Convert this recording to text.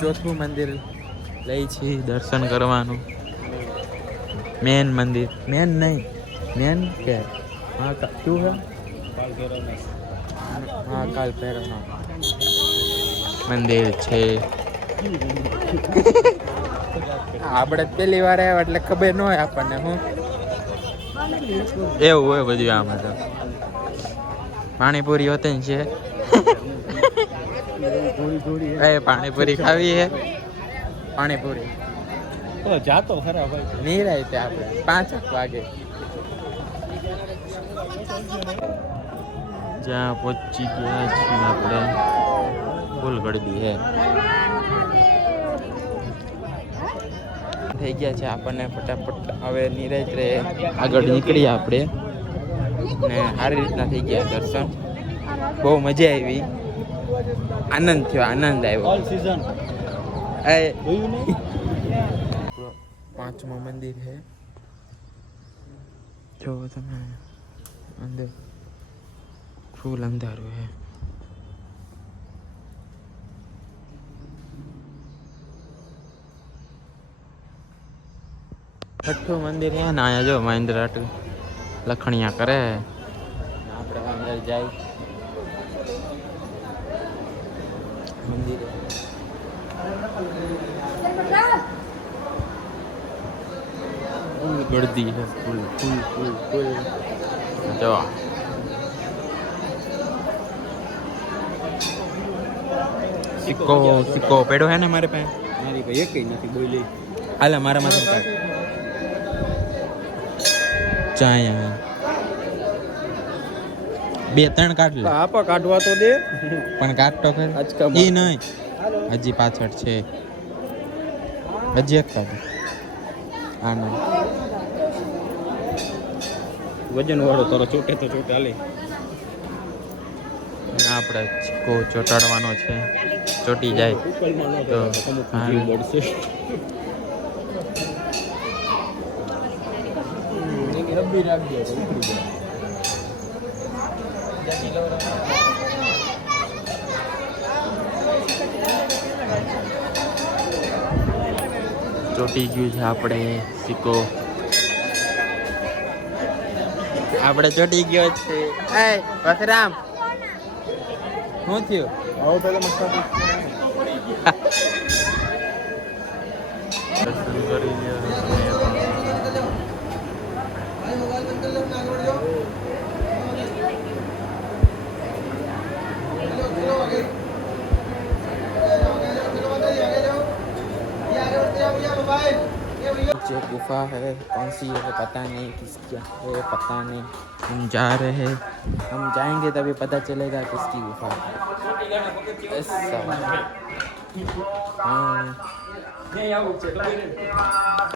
ચોથું મંદિર લઈ છીએ દર્શન કરવાનું. મેન મંદિર, મેન નહીં, મેન કે હા શું છે? મહાકાલ ભૈરવનાથ મંદિર છે. આપણે પેલી વાર આવ્યા એટલે ખબર ન હોય આપણને. હું એવું હોય બધું આમાં તો. પાણીપુરી હોતે છે. પાણીપુરી ખાવી હે? પાણીપુરી જાતો ખરા ભાઈ. નિરાય તે આપણે 5 વાગે જ્યાં પહોંચી ગયા છીએ આપણે. ફૂલ ગળબી હે થઈ ગયા છે આપણને. ફટાફટ હવે નિરાય રે આગળ નીકળીએ આપણે. ને સારી રીતના થઈ ગયા દર્શન. બહુ મજા આવી, આનંદ થયો, આનંદ આવ્યો. ઓલ સીઝન એ જોયું ને. 5મું મંદિર છે. જો તમે અંદર ફૂલ અંધારું છે. 6ઠું મંદિર છે ને. અહીંયા જો મહેન્દ્ર લખણિયા કરે. આપણે અંદર જાય મંદિરે. ફૂલ ગળદી છે, ફૂલ ફૂલ ફૂલ ફૂલ. જો સિક્કો પેડો હે ને મારે પાસે. મારી ભાઈ એકઈ નથી બોલી. હાલે મારામાંથી કાઢ. ચાયા 2-3 કાઢ લે. આપા કાઢવા તો દે. પણ કાઢતો ખર ઈ નહીં, હજી પાછળ છે. હજી એક કાઢ. આ નહીં વજન વાળો તારો ચોટે તો ચોટે હાલે. આપણે ચીકો ચોટાડવાનો છે. ચોટી જાય તો મળશે. ચોટી ગયું છે આપણે સિક્કો. આપણે ચોટી ગયો છે. એ વસરામ શું થયું? આવો પેલા મસ્તા દર્શન કરી લ્યો. जो गुफा है कौन सी है पता नहीं, किसकी है पता नहीं. हम जा रहे हैं, हम जाएंगे तभी पता चलेगा किसकी गुफा है. ऐसा हाँ.